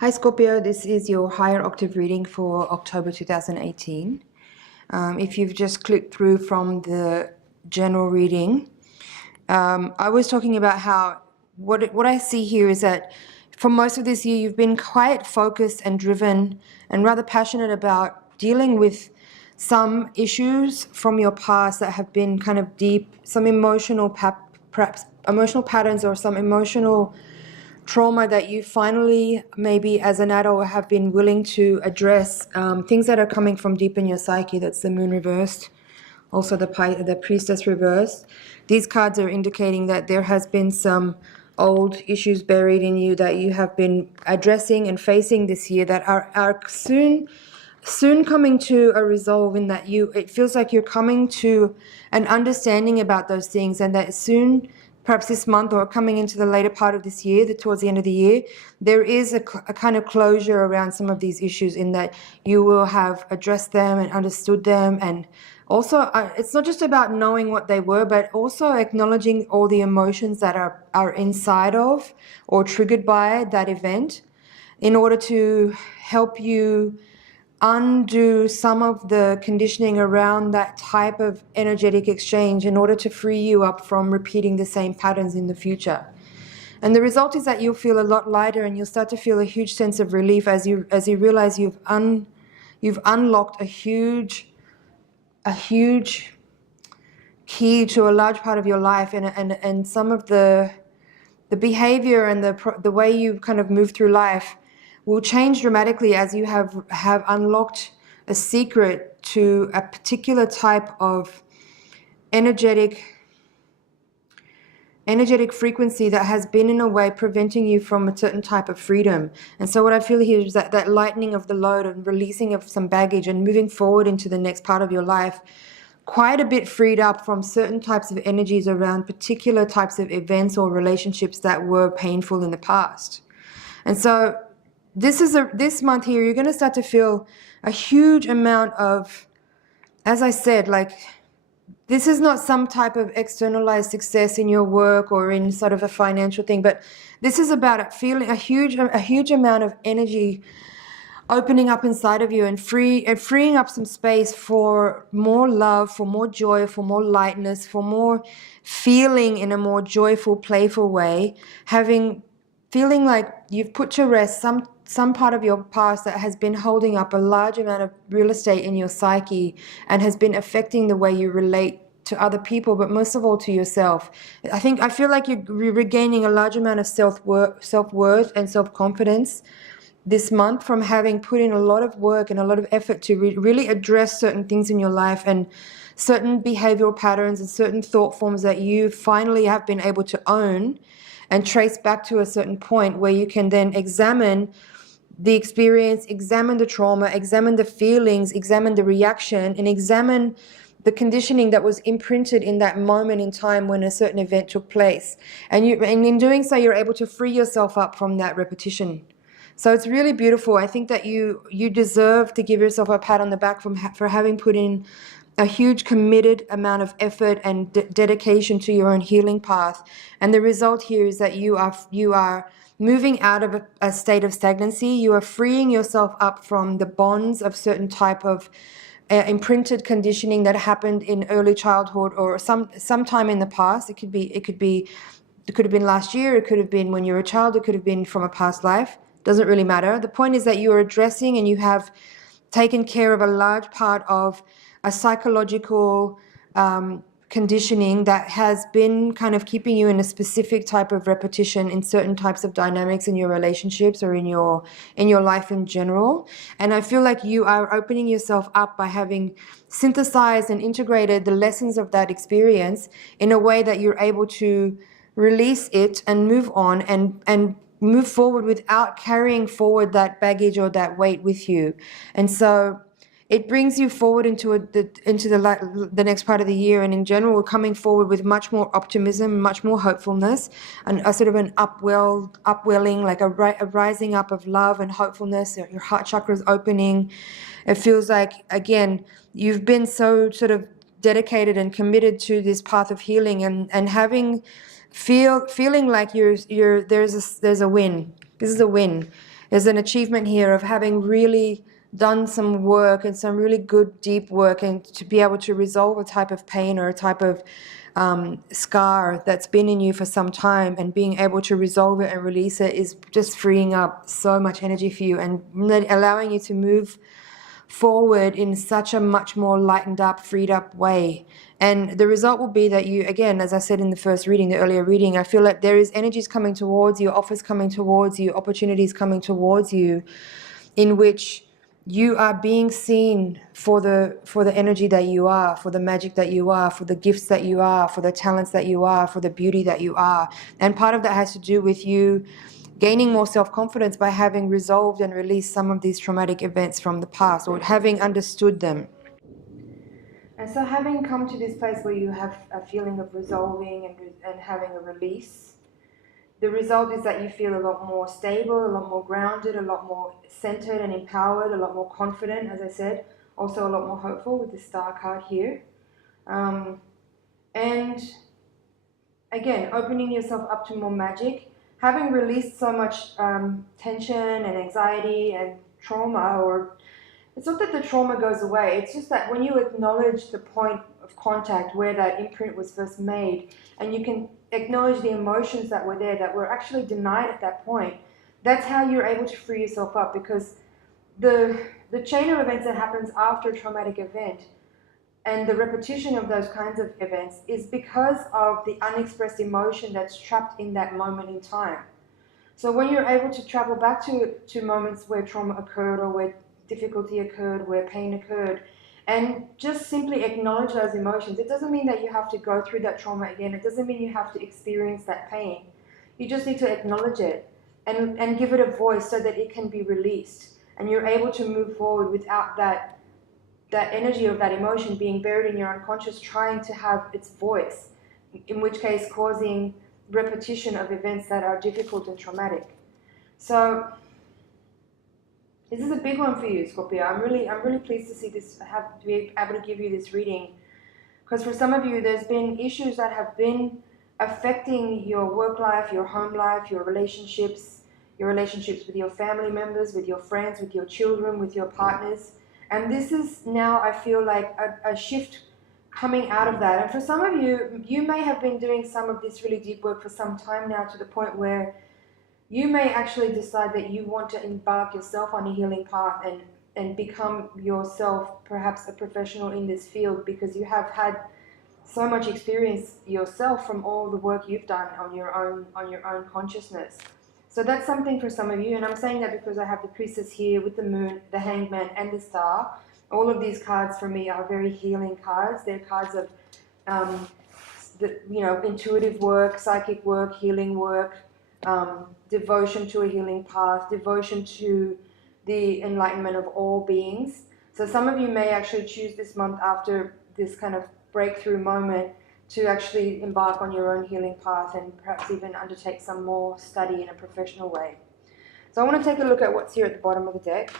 Hi Scorpio, this is your Higher Octave reading for October 2018. If you've just clicked through from the general reading, I was talking about how what I see here is that for most of this year you've been quite focused and driven and rather passionate about dealing with some issues from your past that have been kind of deep, some emotional perhaps emotional patterns or some emotional trauma that you finally, maybe as an adult, have been willing to address, things that are coming from deep in your psyche. That's the moon reversed, also the priestess reversed. These cards are indicating that there has been some old issues buried in you that you have been addressing and facing this year that are soon coming to a resolve, in that it feels like you're coming to an understanding about those things, and that soon, perhaps this month or coming into the later part of this year, towards the end of the year, there is a kind of closure around some of these issues, in that you will have addressed them and understood them. And also, it's not just about knowing what they were, but also acknowledging all the emotions that are inside of or triggered by that event, in order to help you undo some of the conditioning around that type of energetic exchange, in order to free you up from repeating the same patterns in the future. And the result is that you'll feel a lot lighter, and you'll start to feel a huge sense of relief as you realize you've unlocked a huge key to a large part of your life, and some of the behavior and the way you kind of move through life will change dramatically as you have unlocked a secret to a particular type of energetic frequency that has been, in a way, preventing you from a certain type of freedom. And so what I feel here is that lightening of the load and releasing of some baggage and moving forward into the next part of your life, quite a bit freed up from certain types of energies around particular types of events or relationships that were painful in the past. And so this month here, you're going to start to feel a huge amount of, as I said, like, this is not some type of externalized success in your work or in sort of a financial thing, but this is about feeling a huge amount of energy opening up inside of you, and freeing up some space for more love, for more joy, for more lightness, for more feeling in a more joyful, playful way, feeling like you've put to rest some part of your past that has been holding up a large amount of real estate in your psyche and has been affecting the way you relate to other people, but most of all to yourself. I feel like you're regaining a large amount of self-worth and self-confidence this month, from having put in a lot of work and a lot of effort to really address certain things in your life, and certain behavioral patterns and certain thought forms that you finally have been able to own and trace back to a certain point where you can then examine the experience, examine the trauma, examine the feelings, examine the reaction, and examine the conditioning that was imprinted in that moment in time when a certain event took place. And in doing so, you're able to free yourself up from that repetition. So it's really beautiful. I think that you deserve to give yourself a pat on the back for having put in a huge committed amount of effort and dedication to your own healing path. And the result here is that you are moving out of a state of stagnancy. You are freeing yourself up from the bonds of certain type of imprinted conditioning that happened in early childhood or sometime in the past. It could have been last year. It could have been when you were a child. It could have been from a past life. Doesn't really matter. The point is that you are addressing and you have taken care of a large part of a psychological conditioning that has been kind of keeping you in a specific type of repetition in certain types of dynamics in your relationships or in your life in general. And I feel like you are opening yourself up by having synthesized and integrated the lessons of that experience in a way that you're able to release it and move on and move forward without carrying forward that baggage or that weight with you. And so it brings you forward into the next part of the year, and in general, coming forward with much more optimism, much more hopefulness, and a sort of an upwelling, like a rising up of love and hopefulness. Your heart chakra is opening. It feels like, again, you've been so sort of dedicated and committed to this path of healing, and feeling like there's a win. This is a win. There's an achievement here of having really done some work and some really good deep work, and to be able to resolve a type of pain or a type of scar that's been in you for some time, and being able to resolve it and release it is just freeing up so much energy for you and allowing you to move forward in such a much more lightened up, freed up way. And the result will be that you, again, as I said in the first reading, the earlier reading, I feel like there is energies coming towards you, offers coming towards you, opportunities coming towards you, in which you are being seen for the energy that you are, for the magic that you are, for the gifts that you are, for the talents that you are, for the beauty that you are. And part of that has to do with you gaining more self-confidence by having resolved and released some of these traumatic events from the past, or having understood them. And so having come to this place where you have a feeling of resolving and having a release, the result is that you feel a lot more stable, a lot more grounded, a lot more centered and empowered, a lot more confident, as I said, also a lot more hopeful with the star card here. And again, opening yourself up to more magic, having released so much tension and anxiety and trauma, or it's not that the trauma goes away, it's just that when you acknowledge the point of contact where that imprint was first made, and you can acknowledge the emotions that were there that were actually denied at that point, that's how you're able to free yourself up. Because the chain of events that happens after a traumatic event and the repetition of those kinds of events is because of the unexpressed emotion that's trapped in that moment in time. So when you're able to travel back to moments where trauma occurred, or where difficulty occurred, where pain occurred, and just simply acknowledge those emotions. It doesn't mean that you have to go through that trauma again. It doesn't mean you have to experience that pain. You just need to acknowledge it and give it a voice so that it can be released. And you're able to move forward without that energy of that emotion being buried in your unconscious, trying to have its voice, in which case causing repetition of events that are difficult and traumatic. So this is a big one for you, Scorpio. I'm really pleased to see this, to be able to give you this reading, because for some of you, there's been issues that have been affecting your work life, your home life, your relationships with your family members, with your friends, with your children, with your partners. And this is now, I feel like, a shift coming out of that. And for some of you, you may have been doing some of this really deep work for some time now, to the point where you may actually decide that you want to embark yourself on a healing path and become yourself perhaps a professional in this field, because you have had so much experience yourself from all the work you've done on your own consciousness. So that's something for some of you, and I'm saying that because I have the Priestess here with the Moon, the Hangman, and the Star. All of these cards for me are very healing cards. They're cards of intuitive work, psychic work, healing work, devotion to a healing path, devotion to the enlightenment of all beings. So some of you may actually choose this month, after this kind of breakthrough moment, to actually embark on your own healing path, and perhaps even undertake some more study in a professional way. So I want to take a look at what's here at the bottom of the deck.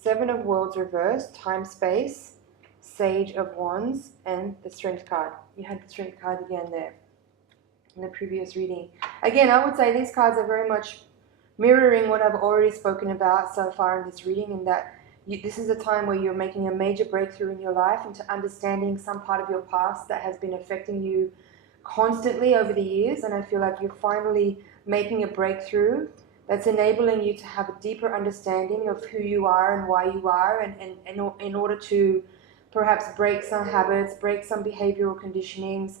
Seven of Worlds reversed, Time Space, Sage of Wands, and the Strength card. You had the Strength card again there in the previous reading. Again, I would say these cards are very much mirroring what I've already spoken about so far in this reading, in that this is a time where you're making a major breakthrough in your life into understanding some part of your past that has been affecting you constantly over the years. And I feel like you're finally making a breakthrough that's enabling you to have a deeper understanding of who you are and why you are, and in order to perhaps break some habits, break some behavioral conditionings,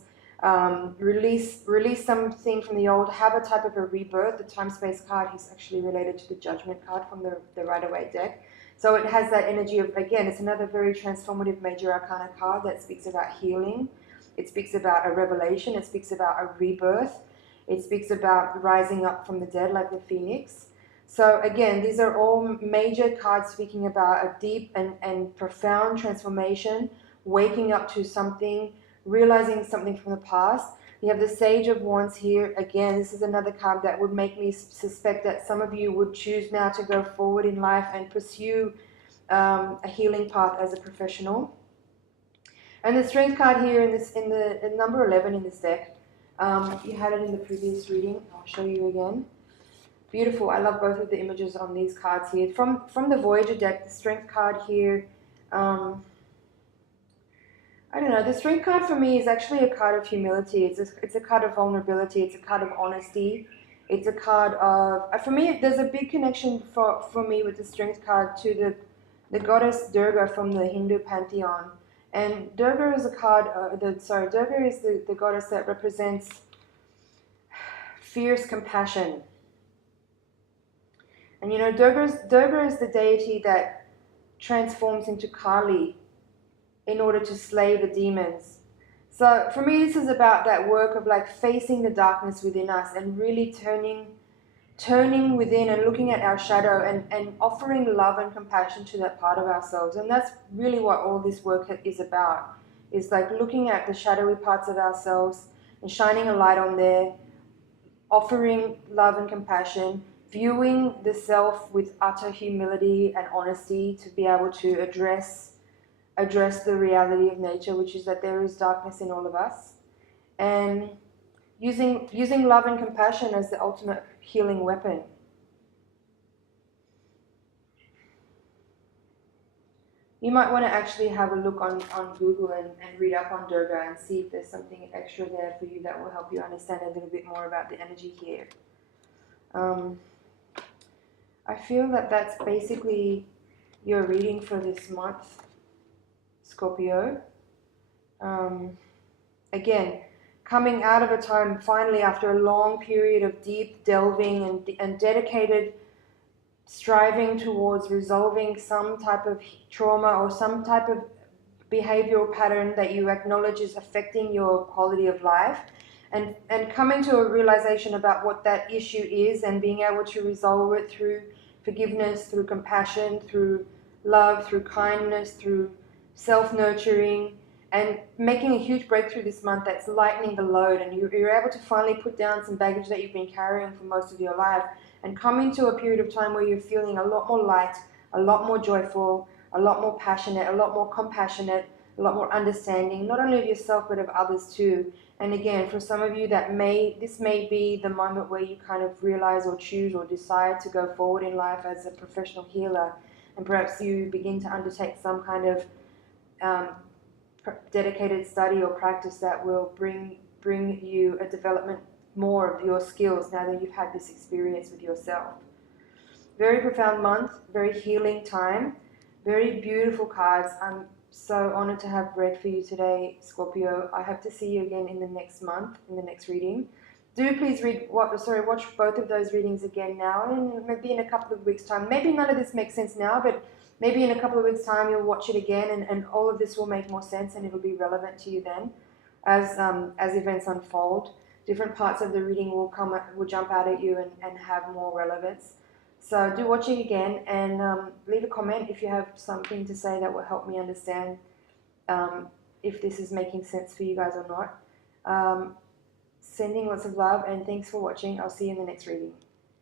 release something from the old, have a type of a rebirth. The Time Space card is actually related to the Judgment card from the Rider-Waite deck. So it has that energy of, again, it's another very transformative Major Arcana card that speaks about healing. It speaks about a revelation. It speaks about a rebirth. It speaks about rising up from the dead like the phoenix. So again, these are all major cards speaking about a deep and profound transformation, waking up to something, realizing something from the past. You have the Sage of Wands here. Again, this is another card that would make me suspect that some of you would choose now to go forward in life and pursue a healing path as a professional. And the Strength card here in number 11 in this deck, you had it in the previous reading. I'll show you again. Beautiful. I love both of the images on these cards here. From the Voyager deck, the Strength card here. I don't know. The Strength card for me is actually a card of humility. It's a card of vulnerability. It's a card of honesty. It's a card of, for me, there's a big connection for me with the Strength card to the goddess Durga from the Hindu pantheon. And Durga is a card, Durga is the goddess that represents fierce compassion. And you know, Durga is the deity that transforms into Kali in order to slay the demons. So for me, this is about that work of like facing the darkness within us and really turning within and looking at our shadow and offering love and compassion to that part of ourselves. And that's really what all this work is about. Is like looking at the shadowy parts of ourselves and shining a light on there, offering love and compassion, viewing the self with utter humility and honesty to be able to address the reality of nature, which is that there is darkness in all of us, and using love and compassion as the ultimate healing weapon. You might want to actually have a look on Google and read up on Durga and see if there's something extra there for you that will help you understand a little bit more about the energy here. I feel that that's basically your reading for this month, Scorpio. Again, coming out of a time finally after a long period of deep delving and dedicated striving towards resolving some type of trauma or some type of behavioral pattern that you acknowledge is affecting your quality of life, and coming to a realization about what that issue is and being able to resolve it through forgiveness, through compassion, through love, through kindness, through self-nurturing, and making a huge breakthrough this month that's lightening the load, and you're able to finally put down some baggage that you've been carrying for most of your life and come into a period of time where you're feeling a lot more light, a lot more joyful, a lot more passionate, a lot more compassionate, a lot more understanding, not only of yourself but of others too. And again, for some of you, this may be the moment where you kind of realize or choose or decide to go forward in life as a professional healer, and perhaps you begin to undertake some kind of dedicated study or practice that will bring you a development more of your skills now that you've had this experience with yourself. Very profound month, very healing time, very beautiful cards. I'm so honored to have read for you today, Scorpio. I hope to see you again in the next month, in the next reading. Do please watch both of those readings again now, and maybe in a couple of weeks' time. Maybe none of this makes sense now, but maybe in a couple of weeks' time you'll watch it again, and all of this will make more sense, and it'll be relevant to you then, as events unfold. Different parts of the reading will jump out at you and have more relevance. So do watch it again, and leave a comment if you have something to say that will help me understand if this is making sense for you guys or not. Sending lots of love, and thanks for watching. I'll see you in the next reading.